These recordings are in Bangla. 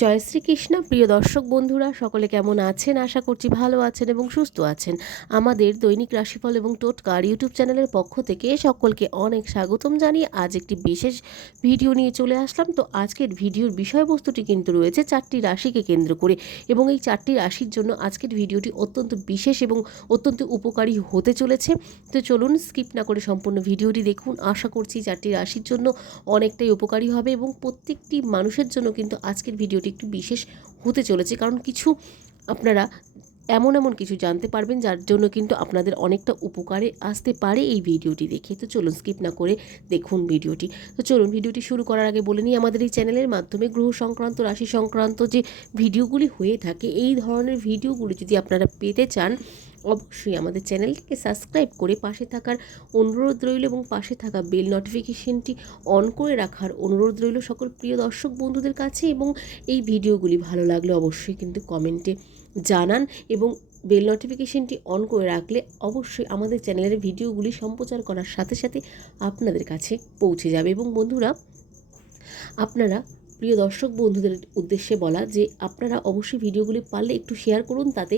জয় শ্রীকৃষ্ণ। প্রিয় দর্শক বন্ধুরা, সকলে কেমন আছেন? আশা করছি ভালো আছেন এবং সুস্থ আছেন। আমাদের দৈনিক রাশিফল এবং টোটকার ইউটিউব চ্যানেলের পক্ষ থেকে সকলকে অনেক স্বাগতম জানিয়ে আজ একটি বিশেষ ভিডিও নিয়ে চলে আসলাম। তো আজকের ভিডিওর বিষয়বস্তুটি কিন্তু রয়েছে চারটি রাশিকে কেন্দ্র করে এবং এই চারটি রাশির জন্য আজকের ভিডিওটি অত্যন্ত বিশেষ এবং অত্যন্ত উপকারী হতে চলেছে। তো চলুন স্কিপ না করে সম্পূর্ণ ভিডিওটি দেখুন। আশা করছি চারটি রাশির জন্য অনেকটাই উপকারী হবে এবং প্রত্যেকটি মানুষের জন্য কিন্তু আজকের ভিডিওটি একটু বিশেষ হতে চলেছে। কারণ কিছু আপনারা এমন এমন কিছু জানতে পারবেন, যার জন্য কিন্তু আপনাদের অনেকটা উপকারে আসতে পারে এই ভিডিওটি দেখে। তো চলুন স্কিপ না করে দেখুন ভিডিওটি। তো চলুন ভিডিওটি শুরু করার আগে বলে নিই, আমাদের এই চ্যানেলের মাধ্যমে গ্রহ সংক্রান্ত, রাশি সংক্রান্ত যে ভিডিওগুলি হয়ে থাকে, এই ধরনের ভিডিওগুলি যদি আপনারা পেতে চান অবশ্যই আমাদের চ্যানেলটিকে সাবস্ক্রাইব করে পাশে থাকার অনুরোধ রইল এবং পাশে থাকা বেল নোটিফিকেশনটি অন করে রাখার অনুরোধ রইল সকল প্রিয় দর্শক বন্ধুদের কাছে এবং এই ভিডিওগুলি ভালো লাগলে অবশ্যই কিন্তু কমেন্টে জানান এবং বেল নোটিফিকেশনটি অন করে রাখলে অবশ্যই আমাদের চ্যানেলের ভিডিওগুলি সম্প্রচার করার সাথে সাথে আপনাদের কাছে পৌঁছে যাবে। এবং বন্ধুরা, আপনারা প্রিয় দর্শক বন্ধুদের উদ্দেশ্যে বলা যে আপনারা অবশ্যই ভিডিওগুলি পারলে একটু শেয়ার করুন, তাতে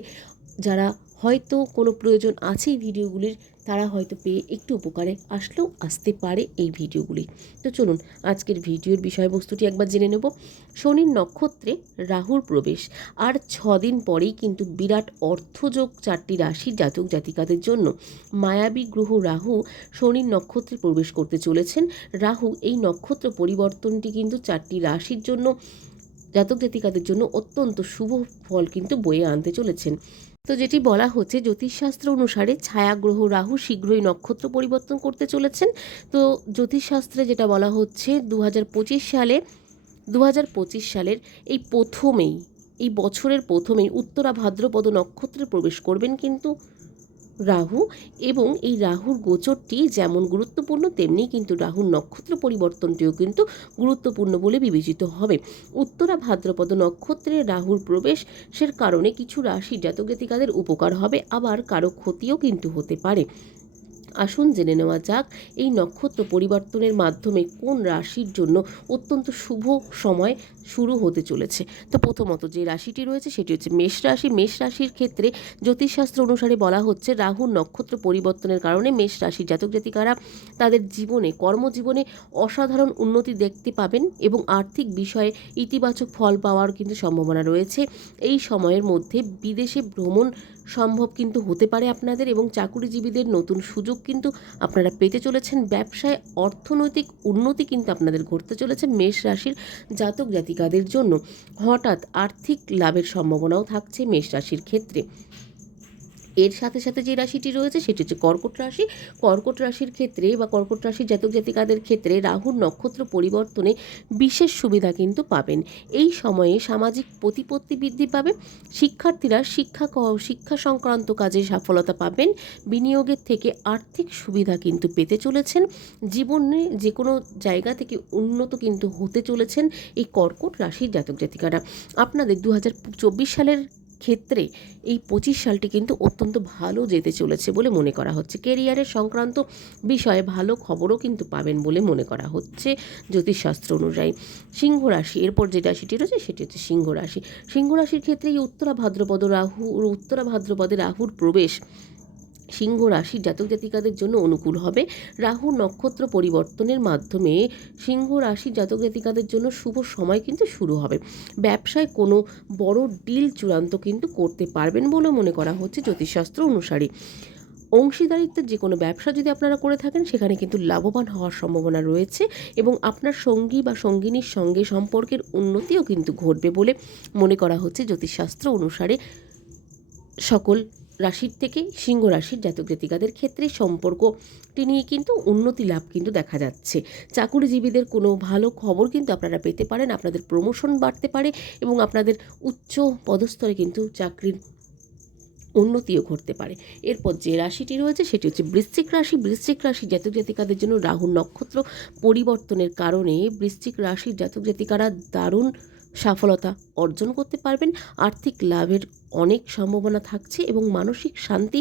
যারা হয়তো কোনো প্রয়োজন আছে এই ভিডিওগুলির, তারা হয়তো পেয়ে একটু উপকারে আসলেও আসতে পারে এই ভিডিওগুলি। তো চলুন, আজকের ভিডিওর বিষয়বস্তুটি একবার জেনে নেব। শনির নক্ষত্রে রাহুর প্রবেশ, আর ছদিন পরেই কিন্তু বিরাট অর্থযোগ চারটি রাশির জাতক জাতিকাদের জন্য। মায়াবী গ্রহ রাহু শনির নক্ষত্রে প্রবেশ করতে চলেছেন। রাহু এই নক্ষত্র পরিবর্তনটি কিন্তু চারটি রাশির জন্য জাতক জাতিকাদের জন্য অত্যন্ত শুভ ফল কিন্তু বয়ে আনতে চলেছেন। তো যেটি বলা হচ্ছে, জ্যোতিষশাস্ত্র অনুসারে ছায়াগ্রহ রাহু শীঘ্রই নক্ষত্র পরিবর্তন করতে চলেছেন। তো জ্যোতিষশাস্ত্রে যেটা বলা হচ্ছে দু হাজার পঁচিশ সালে দু হাজার পঁচিশ সালের এই প্রথমেই, এই বছরের প্রথমেই উত্তরা ভাদ্রপদ নক্ষত্রে প্রবেশ করবেন কিন্তু রাহু এবং এই রাহুর গোচরটি যেমন গুরুত্বপূর্ণ, তেমনি কিন্তু রাহুর নক্ষত্র পরিবর্তনটিও কিন্তু গুরুত্বপূর্ণ বলে বিবেচিত হবে। উত্তরা ভাদ্রপদ নক্ষত্রে রাহুর প্রবেশের কারণে কিছু রাশি জাতক উপকার হবে, আবার কারও ক্ষতিও কিন্তু হতে পারে। আসুন জেনে নেওয়া যাক, এই নক্ষত্র পরিবর্তনের মাধ্যমে কোন রাশির জন্য অত্যন্ত শুভ সময় শুরু হতে চলেছে? তো প্রথমত যে রাশিটি রয়েছে সেটি হচ্ছে মেষ রাশি। মেষ রাশির ক্ষেত্রে জ্যোতিষশাস্ত্র অনুসারে বলা হচ্ছে রাহুর নক্ষত্র পরিবর্তনের কারণে মেষ রাশির জাতক জাতিকারা তাদের জীবনে, কর্মজীবনে অসাধারণ উন্নতি দেখতে পাবেন এবং আর্থিক বিষয়ে ইতিবাচক ফল পাওয়ার কিন্তু সম্ভাবনা রয়েছে। এই সময়ের মধ্যে বিদেশে ভ্রমণ সম্ভব কিন্তু হতে পারে আপনাদের এবং চাকুরিজীবীদের নতুন সুযোগ কিন্তু আপনারা পেতে চলেছেন। ব্যবসায় অর্থনৈতিক উন্নতি কিন্তু আপনাদের ঘটতে চলেছে মেষ রাশির জাতক জাতিকাদের জন্য। হঠাৎ আর্থিক লাভের সম্ভাবনাও থাকছে মেষ রাশির ক্ষেত্রে। এর সাথে সাথে যে রাশিটি রয়েছে সেটি হচ্ছে কর্কট রাশি। কর্কট রাশির ক্ষেত্রে বা কর্কট রাশির জাতক জাতিকাদের ক্ষেত্রে রাহুর নক্ষত্র পরিবর্তনে বিশেষ সুবিধা কিন্তু পাবেন। এই সময়ে সামাজিক প্রতিপত্তি বৃদ্ধি পাবে। শিক্ষার্থীরা শিক্ষা শিক্ষা সংক্রান্ত কাজে সফলতা পাবেন। বিনিয়োগের থেকে আর্থিক সুবিধা কিন্তু পেতে চলেছেন। জীবনে যে কোনো জায়গা থেকে উন্নত কিন্তু হতে চলেছেন এই কর্কট রাশির জাতক জাতিকারা। আপনাদের দু হাজার চব্বিশ সালের ক্ষেত্রে এই পঁচিশ সালটি কিন্তু অত্যন্ত ভালো যেতে চলেছে বলে মনে করা হচ্ছে। কেরিয়ারের সংক্রান্ত বিষয়ে ভালো খবরও কিন্তু পাবেন বলে মনে করা হচ্ছে জ্যোতিষশাস্ত্র অনুযায়ী। সিংহ রাশি, এরপর যে রাশিটি রয়েছে সেটি হচ্ছে সিংহ রাশি। সিংহ রাশির ক্ষেত্রে এই উত্তরা ভাদ্রপদ রাহু, উত্তরা ভাদ্রপদে রাহুর প্রবেশ সিংহ রাশির জাতক জাতিকাদের জন্য অনুকূল হবে। রাহু নক্ষত্র পরিবর্তনের মাধ্যমে সিংহ রাশির জাতক জাতিকাদের জন্য শুভ সময় কিন্তু শুরু হবে। ব্যবসায় কোনো বড় ডিল চূড়ান্ত কিন্তু করতে পারবেন বলে মনে করা হচ্ছে জ্যোতিষশাস্ত্র অনুসারে। অংশীদারিত্বের যে কোনো ব্যবসা যদি আপনারা করে থাকেন, সেখানে কিন্তু লাভবান হওয়ার সম্ভাবনা রয়েছে এবং আপনার সঙ্গী বা সঙ্গিনীর সঙ্গে সম্পর্কের উন্নতিও কিন্তু ঘটবে বলে মনে করা হচ্ছে জ্যোতিষশাস্ত্র অনুসারে। সকল রাশির থেকে সিংহ রাশির জাতক জাতিকাদের ক্ষেত্রে সম্পর্কটি নিয়ে কিন্তু উন্নতি লাভ কিন্তু দেখা যাচ্ছে। চাকুরিজীবীদের কোনো ভালো খবর কিন্তু আপনারা পেতে পারেন, আপনাদের প্রমোশন বাড়তে পারে এবং আপনাদের উচ্চ পদস্তরে কিন্তু চাকরির উন্নতিও ঘটতে পারে। এরপর যে রাশিটি রয়েছে সেটি হচ্ছে বৃশ্চিক রাশি। বৃশ্চিক রাশি জাতক জাতিকাদের জন্য রাহু নক্ষত্র পরিবর্তনের কারণে বৃশ্চিক রাশির জাতক জাতিকারা দারুণ সফলতা অর্জন করতে পারবেন। আর্থিক লাভের অনেক সম্ভাবনা থাকছে এবং মানসিক শান্তি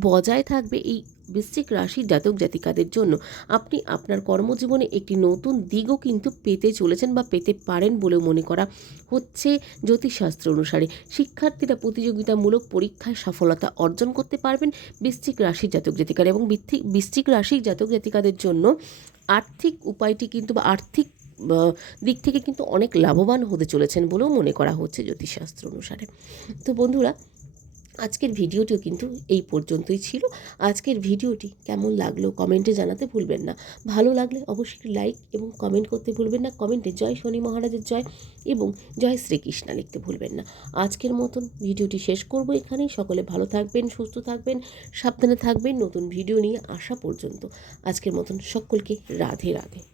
বজায় থাকবে এই বৃশ্চিক রাশির জাতক জাতিকাদের জন্য। আপনি আপনার কর্মজীবনে একটি নতুন দিকও কিন্তু পেতে চলেছেন বা পেতে পারেন বলেও মনে করা হচ্ছে জ্যোতিষশাস্ত্র অনুসারে। শিক্ষার্থীরা প্রতিযোগিতামূলক পরীক্ষায় সফলতা অর্জন করতে পারবেন বৃশ্চিক রাশির জাতক জাতিকার এবং বৃশ্চিক রাশির জাতক জাতিকাদের জন্য আর্থিক উপায়টি কিন্তু বা আর্থিক দিক থেকে কিন্তু অনেক লাভবান হতে চলেছেন বলেও মনে করা হচ্ছে জ্যোতিষশাস্ত্র অনুসারে। তো বন্ধুরা, আজকের ভিডিওটিও কিন্তু এই পর্যন্তই ছিল। আজকের ভিডিওটি কেমন লাগল কমেন্টে জানাতে ভুলবেন না। ভালো লাগলে অবশ্যই লাইক এবং কমেন্ট করতে ভুলবেন না। কমেন্টে জয় শনি মহারাজের জয় এবং জয় শ্রীকৃষ্ণা লিখতে ভুলবেন না। আজকের মতন ভিডিওটি শেষ করব এখানেই। সকলে ভালো থাকবেন, সুস্থ থাকবেন, সাবধানে থাকবেন। নতুন ভিডিও নিয়ে আসা পর্যন্ত। আজকের মতন সকলকে রাধে রাধে।